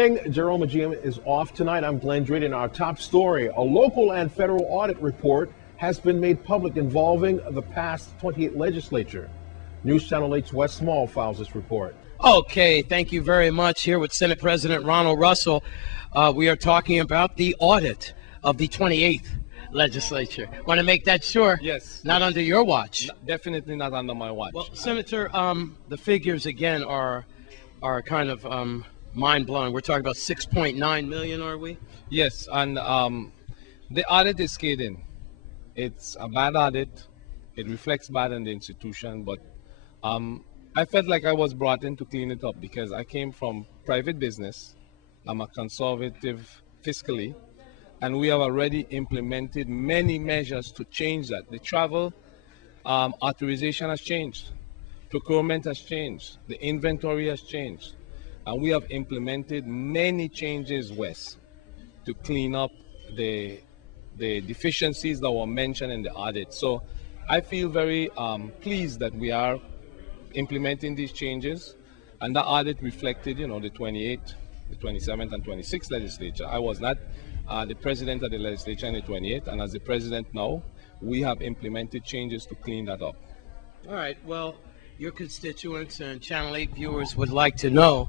morning. Jerome Ajim is off tonight. I'm Glenn Drake, and our top story, a local and federal audit report has been made public involving the past 28 legislature. News Channel 8's Wes Small files this report. Okay, thank you very much. Here with Senate President Ronald Russell, we are talking about the audit of the 28th legislature. Want to make that sure? Yes. Not under your watch. Definitely not under my watch. Well, Senator, the figures again are kind of mind-blowing. We're talking about 6.9 million, are we? Yes, and the audit is scathing. It's a bad audit. It reflects bad on the institution, but I felt like I was brought in to clean it up because I came from private business. I'm a conservative fiscally, and we have already implemented many measures to change that. The travel authorization has changed. Procurement has changed. The inventory has changed. And we have implemented many changes, Wes, to clean up the deficiencies that were mentioned in the audit. So I feel very pleased that we are implementing these changes. And the audit reflected, the 28th, the 27th, and 26th legislature. I was not the president of the legislature in the 28th, and as the president now, we have implemented changes to clean that up. All right, well, your constituents and Channel 8 viewers would like to know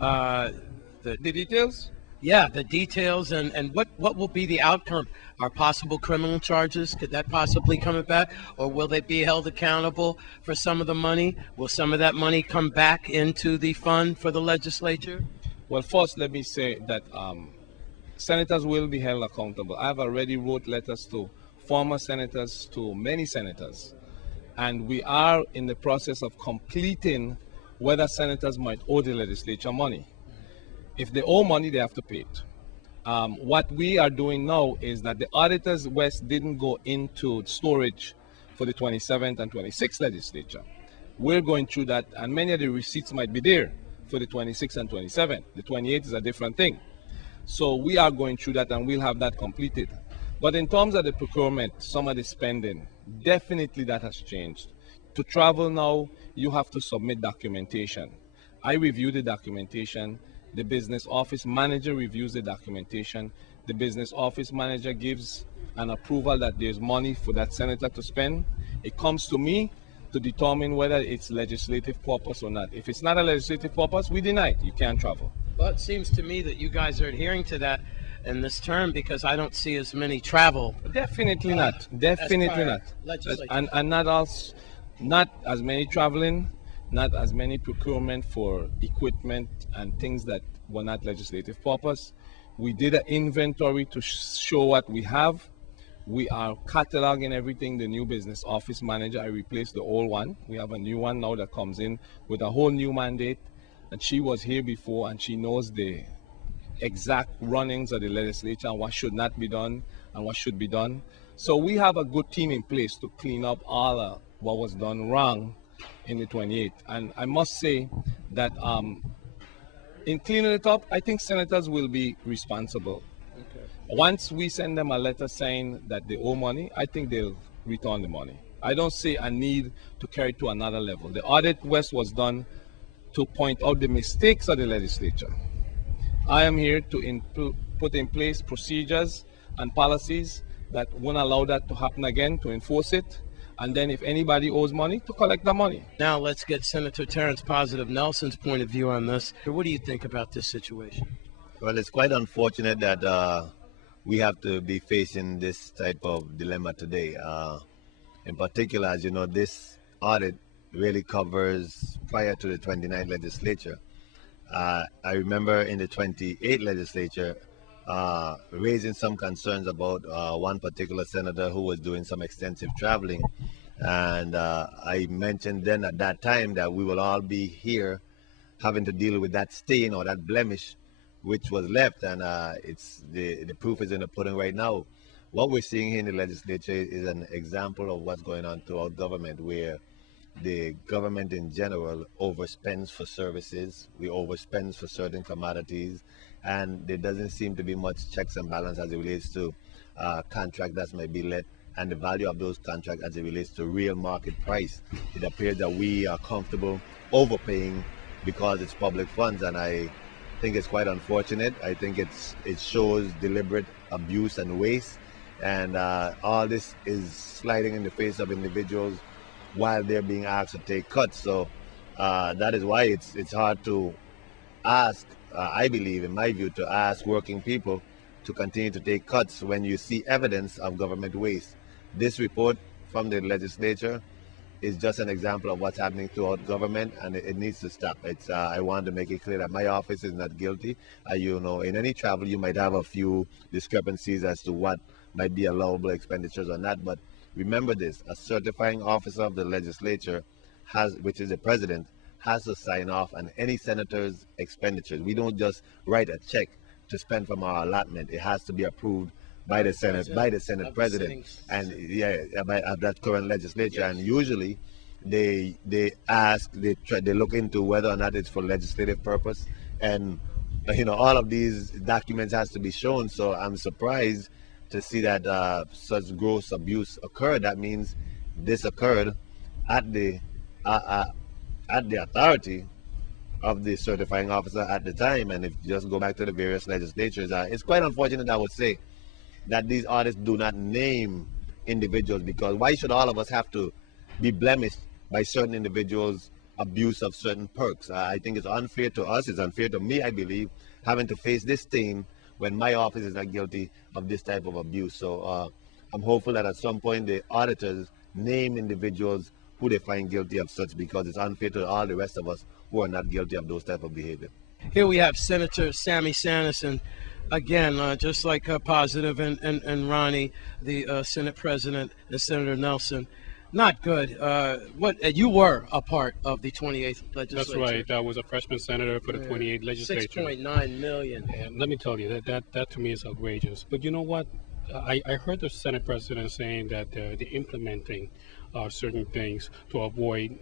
the details? Yeah, the details and what will be the outcome? Are possible criminal charges? Could that possibly come about? Or will they be held accountable for some of the money? Will some of that money come back into the fund for the legislature? Well, first, let me say that senators will be held accountable. I've already wrote letters to former senators, to many senators, and we are in the process of completing whether senators might owe the legislature money. If they owe money, they have to pay it. What we are doing now is that the auditors West didn't go into storage for the 27th and 26th legislature. We're going through that, and many of the receipts might be there for the 26th and 27th. The 28th is a different thing. So we are going through that, and we'll have that completed. But in terms of the procurement, some of the spending, definitely that has changed. To travel now, you have to submit documentation. I review the documentation. The business office manager reviews the documentation. The business office manager gives an approval that there's money for that senator to spend. It comes to me to determine whether it's legislative purpose or not. If it's not a legislative purpose, we deny it. You can't travel. Well, it seems to me that you guys are adhering to that in this term because I don't see as many travel. Definitely not. Definitely not. And not as many traveling, not as many procurement for equipment and things that were not legislative purpose. We did an inventory to show what we have. We are cataloging everything. The new business office manager, I replaced the old one. We have a new one now that comes in with a whole new mandate. And she was here before, and she knows the exact runnings of the legislature and what should not be done and what should be done. So we have a good team in place to clean up all of what was done wrong in the 28th. And I must say that in cleaning it up, I think senators will be responsible. Okay. Once we send them a letter saying that they owe money, I think they'll return the money. I don't see a need to carry it to another level. The audit West was done to point out the mistakes of the legislature. I am here to put in place procedures and policies that won't allow that to happen again, to enforce it, and then if anybody owes money, to collect the money. Now let's get Senator Terrence Positive Nelson's point of view on this. What do you think about this situation? Well, it's quite unfortunate that we have to be facing this type of dilemma today. In particular, as you know, this audit really covers prior to the 29th legislature. I remember in the 28th legislature raising some concerns about one particular senator who was doing some extensive traveling. And I mentioned then at that time that we will all be here having to deal with that stain or that blemish which was left. And it's the proof is in the pudding right now. What we're seeing here in the legislature is an example of what's going on throughout government, where the government in general overspends for services, we overspend for certain commodities, and there doesn't seem to be much checks and balance as it relates to contract that may be let and the value of those contracts as it relates to real market price. It appears that we are comfortable overpaying because it's public funds, and I think it's quite unfortunate. I think it shows deliberate abuse and waste, and all this is sliding in the face of individuals while they're being asked to take cuts. So that is why it's hard to ask, I believe, in my view, to ask working people to continue to take cuts when you see evidence of government waste. This report from the legislature is just an example of what's happening throughout government, and it needs to stop. I want to make it clear that my office is not guilty. You know, in any travel, you might have a few discrepancies as to what might be allowable expenditures or not, but remember this: a certifying officer of the legislature which is the president, has to sign off on any senator's expenditures. We don't just write a check to spend from our allotment. It has to be approved by the Senate, president, and by that current legislature. Yes. And usually, they look into whether or not it's for legislative purpose, and you know, all of these documents has to be shown. So I'm surprised to see that such gross abuse occurred. That means this occurred at the authority of the certifying officer at the time. And if you just go back to the various legislatures, it's quite unfortunate, I would say, that these audits do not name individuals, because why should all of us have to be blemished by certain individuals' abuse of certain perks? I think it's unfair to us, it's unfair to me, I believe, having to face this thing when my office is not guilty of this type of abuse. So I'm hopeful that at some point the auditors name individuals who they find guilty of such, because it's unfair to all the rest of us who are not guilty of those type of behavior. Here we have Senator Sammy Santos, and again, just like Positive and Ronnie, the Senate President, and Senator Nelson, not good. You were a part of the 28th legislature. That's right. I was a freshman senator for the 28th legislature. 6.9 million. And let me tell you, that to me is outrageous. But you know what? I heard the Senate President saying that they're implementing certain things to avoid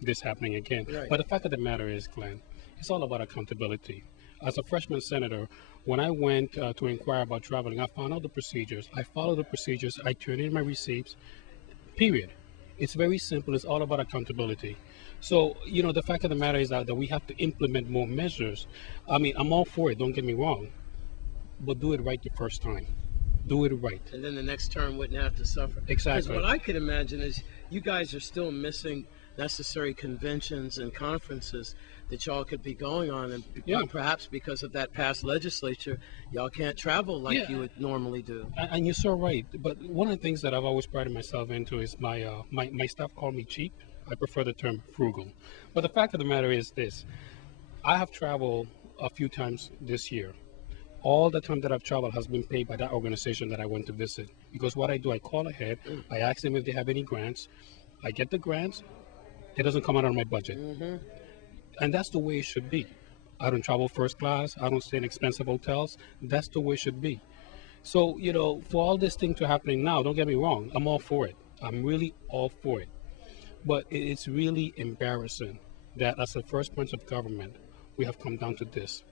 this happening again. Right. But the fact of the matter is, Glenn, it's all about accountability. As a freshman senator, when I went to inquire about traveling, I found out the procedures. I followed the procedures. I turned in my receipts, period. It's very simple. It's all about accountability. So, you know, the fact of the matter is that we have to implement more measures. I mean, I'm all for it, don't get me wrong, but do it right the first time. Do it right. And then the next term wouldn't have to suffer. Exactly. Because what I could imagine is you guys are still missing necessary conventions and conferences that y'all could be going on, and perhaps because of that past legislature, y'all can't travel like you would normally do. And you're so right. But one of the things that I've always prided myself into is my staff call me cheap. I prefer the term frugal. But the fact of the matter is this: I have traveled a few times this year. All the time that I've traveled has been paid by that organization that I went to visit. Because what I do, I call ahead, I ask them if they have any grants. I get the grants. It doesn't come out of my budget. Mm-hmm. And that's the way it should be. I don't travel first class. I don't stay in expensive hotels. That's the way it should be. So, you know, for all this thing to happening now, don't get me wrong, I'm all for it. I'm really all for it. But it's really embarrassing that as the first branch of government, we have come down to this,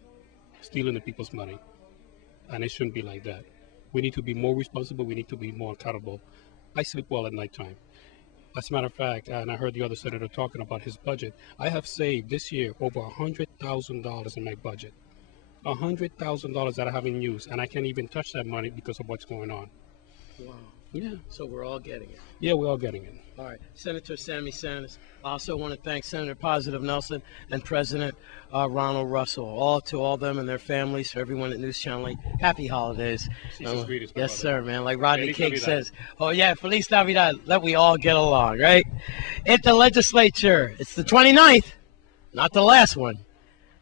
stealing the people's money. And it shouldn't be like that. We need to be more responsible. We need to be more accountable. I sleep well at nighttime. As a matter of fact, and I heard the other senator talking about his budget, I have saved this year over $100,000 in my budget. $100,000 that I haven't used, and I can't even touch that money because of what's going on. Wow. Yeah. So we're all getting it. Yeah, we're all getting it. All right. Senator Sammy Santos. I also want to thank Senator Positive Nelson and President Ronald Russell. All of them and their families, for everyone at News Channel 8. Happy holidays. Yes, sir, man. Like Rodney King says. Oh, yeah, Feliz Navidad. Let we all get along, right? At the legislature, it's the 29th, not the last one.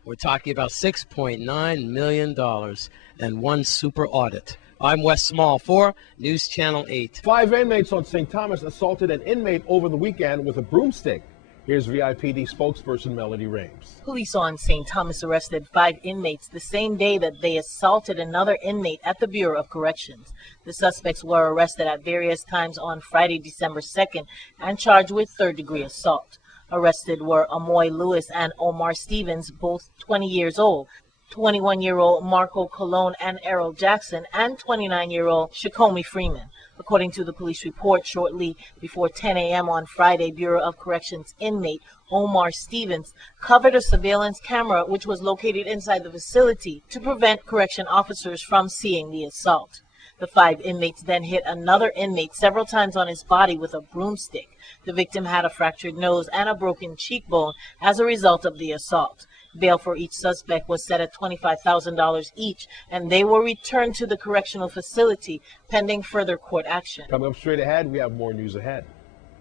We're talking about $6.9 million and one super audit. I'm Wes Small for News Channel 8. 5 inmates on St. Thomas assaulted an inmate over the weekend with a broomstick. Here's VIPD spokesperson Melody Rames. Police on St. Thomas arrested 5 inmates the same day that they assaulted another inmate at the Bureau of Corrections. The suspects were arrested at various times on Friday, December 2nd, and charged with third-degree assault. Arrested were Amoy Lewis and Omar Stevens, both 20 years old. 21-year-old Marco Colon and Errol Jackson, and 29-year-old Shakomi Freeman. According to the police report, shortly before 10 a.m. on Friday, Bureau of Corrections inmate Omar Stevens covered a surveillance camera which was located inside the facility to prevent correction officers from seeing the assault. The 5 inmates then hit another inmate several times on his body with a broomstick. The victim had a fractured nose and a broken cheekbone as a result of the assault. Bail for each suspect was set at $25,000 each, and they were returned to the correctional facility pending further court action. Coming up straight ahead, we have more news ahead.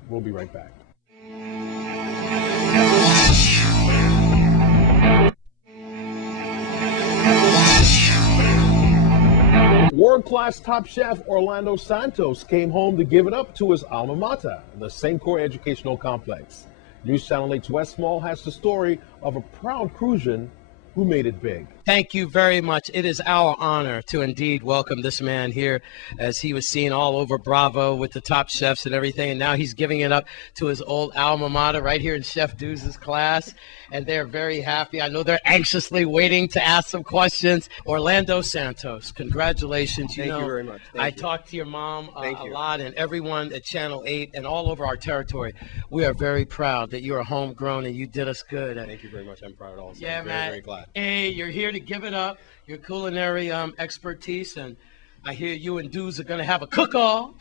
We'll be right back. World-class top chef Orlando Santos came home to give it up to his alma mater, the St. Croix Educational Complex. News Channel 8's West Mall has the story of a proud Crucian who made it big. Thank you very much. It is our honor to indeed welcome this man here, as he was seen all over Bravo with the top chefs and everything, and now he's giving it up to his old alma mater right here in Chef Duz's class, and they're very happy. I know they're anxiously waiting to ask some questions. Orlando Santos, congratulations. Thank you very much. I talked to your mom a you. lot, and everyone at Channel 8 and all over our territory. We are very proud that you're a homegrown and you did us good. Thank you very much. I'm proud also. Yeah, I'm man. very glad. Hey, you're here to give it up, your culinary expertise, and I hear you and Duz are going to have a cook-off.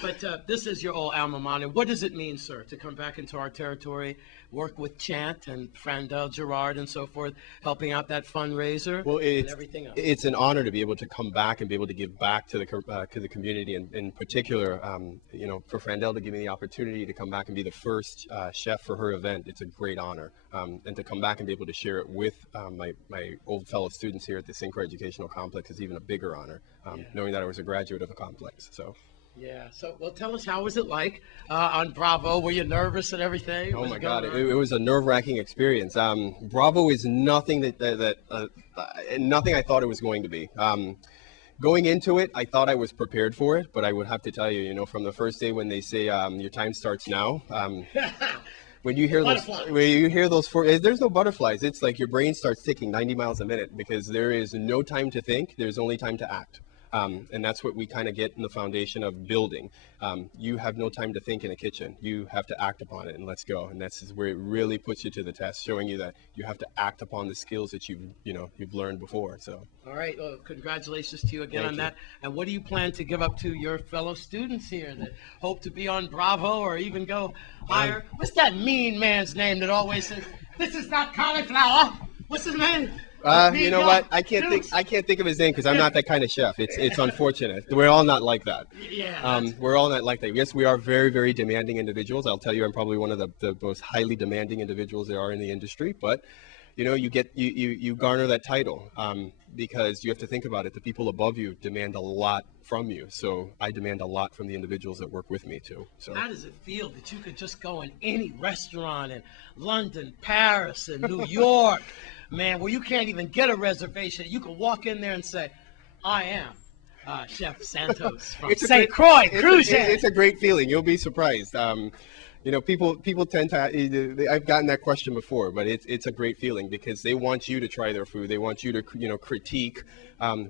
But this is your old alma mater. What does it mean, sir, to come back into our territory, work with Chant and Frandel Gerard and so forth, helping out that fundraiser and everything else? It's an honor to be able to come back and be able to give back to the community, and in particular, for Frandel to give me the opportunity to come back and be the first chef for her event. It's a great honor, and to come back and be able to share it with my old fellow students here at the St. Croix Educational Complex is even a bigger honor, knowing that I was a graduate of a complex. So. Yeah. So, well, tell us, how was it like on Bravo? Were you nervous and everything? Oh my God, it was a nerve-wracking experience. Bravo is nothing nothing I thought it was going to be. Going into it, I thought I was prepared for it, but I would have to tell you, from the first day when they say your time starts now. When you hear those there's no butterflies. It's like your brain starts ticking 90 miles a minute because there is no time to think. There's only time to act. And that's what we kind of get in the foundation of building. You have no time to think in a kitchen. You have to act upon it, and let's go. And that's where it really puts you to the test, showing you that you have to act upon the skills that you've learned before. So. All right. Well, congratulations to you again on that. And what do you plan to give up to your fellow students here that hope to be on Bravo or even go higher? What's that mean man's name that always says, "This is not cauliflower"? What's his name? You know what? I can't think of his name because I'm not that kind of chef. It's unfortunate. We're all not like that. Yeah. We're all not like that. Yes, we are very, very demanding individuals. I'll tell you, I'm probably one of the most highly demanding individuals there are in the industry. But, you garner that title because you have to think about it. The people above you demand a lot from you. So I demand a lot from the individuals that work with me too. So how does it feel that you could just go in any restaurant in London, Paris, and New York? Man, where you can't even get a reservation, you can walk in there and say, "I am Chef Santos from St. Croix Crucian." It's a great feeling. You'll be surprised. People tend to. I've gotten that question before, but it's a great feeling because they want you to try their food. They want you to critique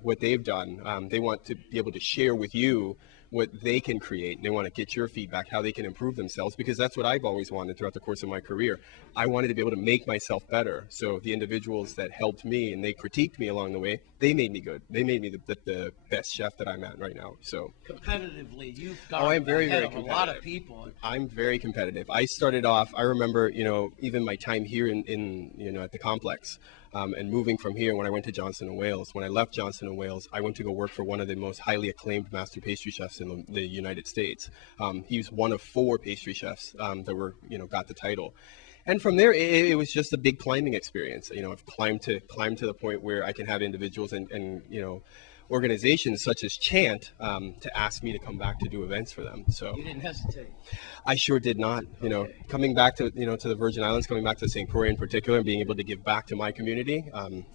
what they've done. They want to be able to share with you what they can create. They want to get your feedback, how they can improve themselves, because that's what I've always wanted throughout the course of my career. I wanted to be able to make myself better. So the individuals that helped me and they critiqued me along the way, they made me good. They made me the best chef that I'm at right now. So competitively, you've got I'm very, very competitive. A lot of people. I'm very competitive. I started off, I remember, even my time here in at the complex. And moving from here, when I went to Johnson & Wales, when I left Johnson & Wales, I went to go work for one of the most highly acclaimed master pastry chefs in the United States. He's one of 4 pastry chefs that were, got the title. And from there, it was just a big climbing experience. I've climbed to the point where I can have individuals and organizations such as Chant to ask me to come back to do events for them. So you didn't hesitate. I sure did not. Coming back to to the Virgin Islands, coming back to St. Croix in particular, and being able to give back to my community,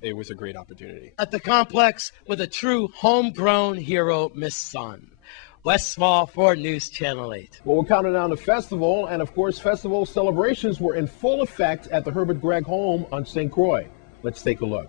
it was a great opportunity. At the complex with a true homegrown hero, Miss Sun. West Small for News Channel 8. Well, we're counting down the festival, and of course, festival celebrations were in full effect at the Herbert Gregg home on St. Croix. Let's take a look.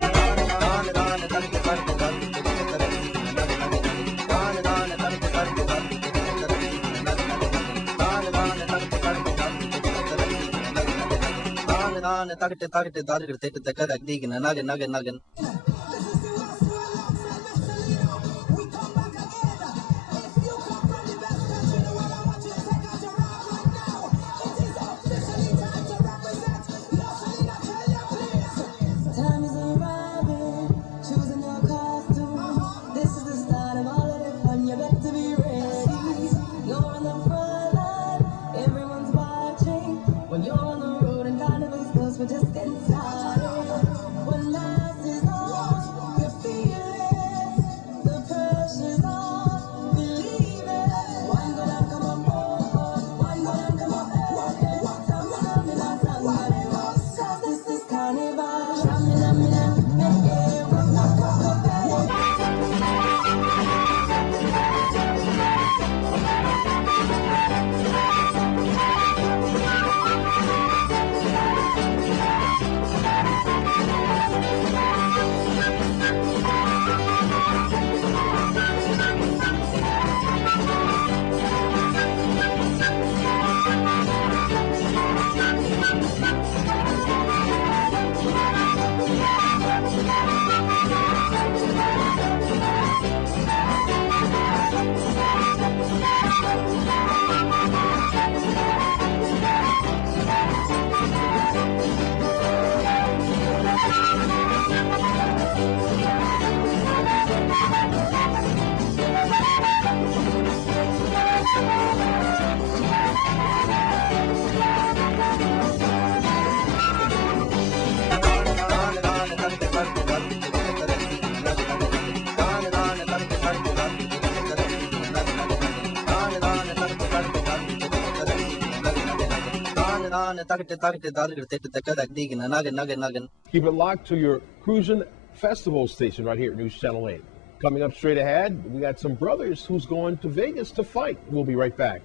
Keep Keep it locked to your cruising festival station right here at News Channel 8. Coming up straight ahead, we got some brothers who's going to Vegas to fight. We'll be right back.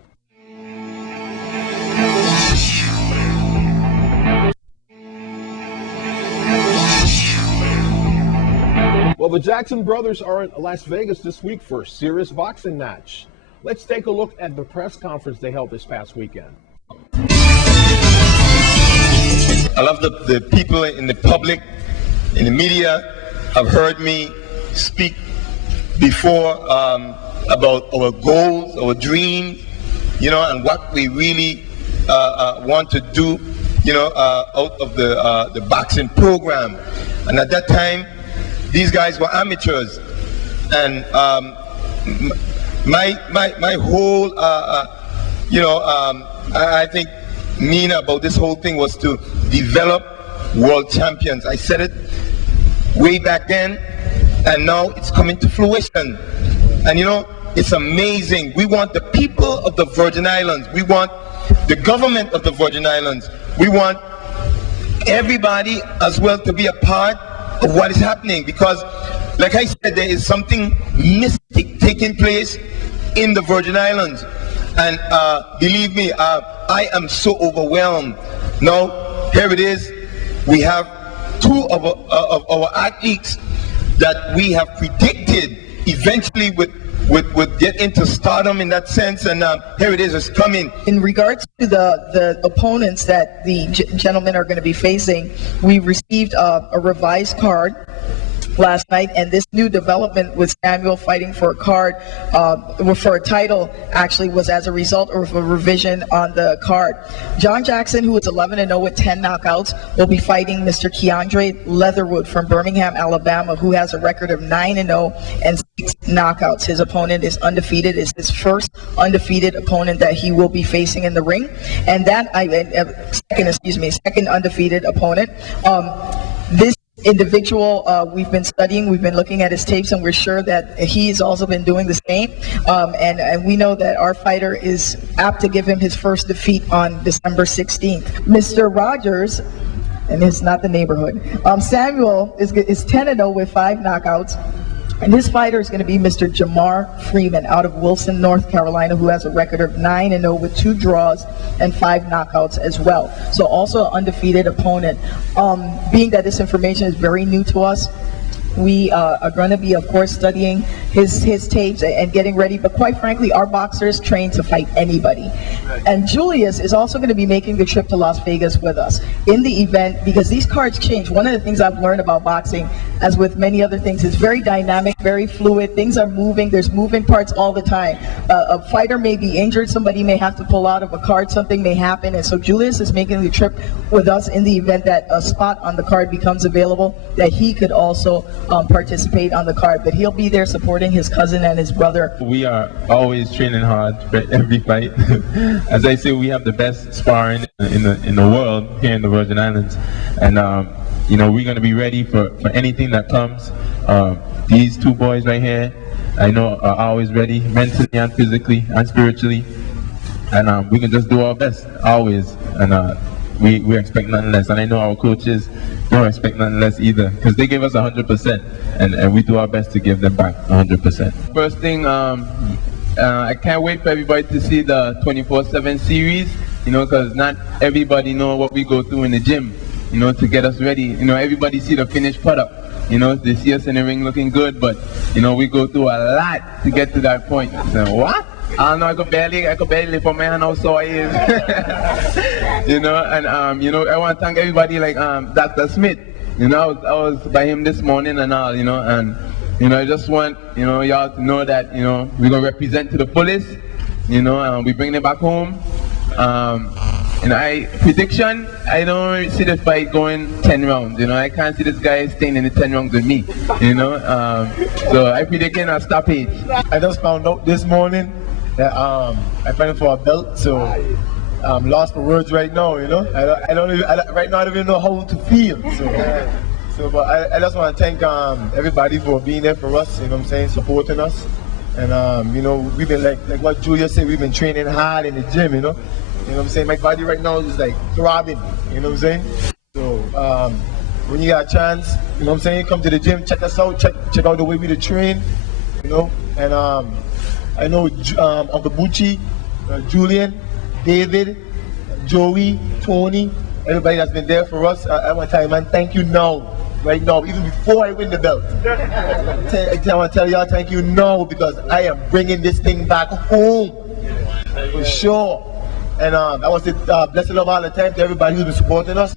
Well, the Jackson brothers are in Las Vegas this week for a serious boxing match. Let's take a look at the press conference they held this past weekend. I love the people in the public, in the media, have heard me speak before about our goals, our dreams, and what we really want to do, out of the boxing program. And at that time, these guys were amateurs, and my whole, I think, meaning about this whole thing was to develop world champions. I said it way back then, and now it's coming to fruition. And it's amazing. We want the people of the Virgin Islands. We want the government of the Virgin Islands. We want everybody as well to be a part of what is happening, because, like I said, there is something mystic taking place in the Virgin Islands. And believe me, I am so overwhelmed. Now, here it is. We have two of our athletes that we have predicted eventually would get into stardom in that sense, and here it is, it's coming. In regards to the opponents that the gentlemen are going to be facing, we received a revised card last night, and this new development with Samuel fighting for a card, for a title, actually was as a result of a revision on the card. John Jackson, who is 11-0 with 10 knockouts, will be fighting Mr. Keandre Leatherwood from Birmingham, Alabama, who has a record of 9-0 and 6 knockouts. His opponent is undefeated. It's his first undefeated opponent that he will be facing in the ring, and that second undefeated opponent. This individual, we've been studying, we've been looking at his tapes, and we're sure that he's also been doing the same. And we know that our fighter is apt to give him his first defeat on December 16th. Mr. Rogers, and it's not the neighborhood, Samuel is 10-0 with 5 knockouts. And this fighter is going to be Mr. Jamar Freeman out of Wilson, North Carolina, who has a record of 9-0 with 2 draws and 5 knockouts as well. So also an undefeated opponent. Being that this information is very new to us, we are going to be, of course, studying his tapes and getting ready. But quite frankly, our boxers train to fight anybody. And Julius is also going to be making the trip to Las Vegas with us in the event, because these cards change. One of the things I've learned about boxing, as with many other things, is very dynamic, very fluid. Things are moving. There's moving parts all the time. A fighter may be injured. Somebody may have to pull out of a card. Something may happen. And so Julius is making the trip with us in the event that a spot on the card becomes available, that he could also participate on the card. But he'll be there supporting his cousin and his brother. We are always training hard for every fight. As I say, we have the best sparring in the world here in the Virgin Islands, and you know, we're going to be ready for anything that comes. These 2 boys right here, I know, are always ready, mentally and physically and spiritually, and we can just do our best always, and we expect nothing less. And I know our coaches don't expect nothing less either, because they give us 100%, and we do our best to give them back 100%. First thing, I can't wait for everybody to see the 24/7 series, you know, because not everybody know what we go through in the gym, you know, to get us ready. You know, everybody see the finished product, you know, they see us in the ring looking good, but, you know, we go through a lot to get to that point. So, what? I don't know, I could barely lift up my hand how sore I is. You know, and, you know, I want to thank everybody like Dr. Smith. You know, I was by him this morning and all, you know, and, you know, I just want, you know, y'all to know that, you know, we're going to represent to the fullest, you know, we bring it back home. You know, prediction, I don't see the fight going 10 rounds, you know, I can't see this guy staying in the 10 rounds with me, you know, so I predict a stoppage. I just found out this morning that I fighting for a belt, so I'm lost for words right now, you know. I don't even know how to feel. But I just want to thank everybody for being there for us, you know what I'm saying, supporting us. And you know, we've been like what Julia said, we've been training hard in the gym, you know. You know what I'm saying? My body right now is like throbbing, you know what I'm saying? So when you got a chance, you know what I'm saying, come to the gym, check us out, check out the way we train, you know. And I know Uncle Bucci, Julian, David, Joey, Tony, everybody that's been there for us. I want to tell you, man, thank you now, right now, even before I win the belt. I want to tell y'all thank you now, because I am bringing this thing back home, for sure. And I want to say blessed love all the time to everybody who's been supporting us.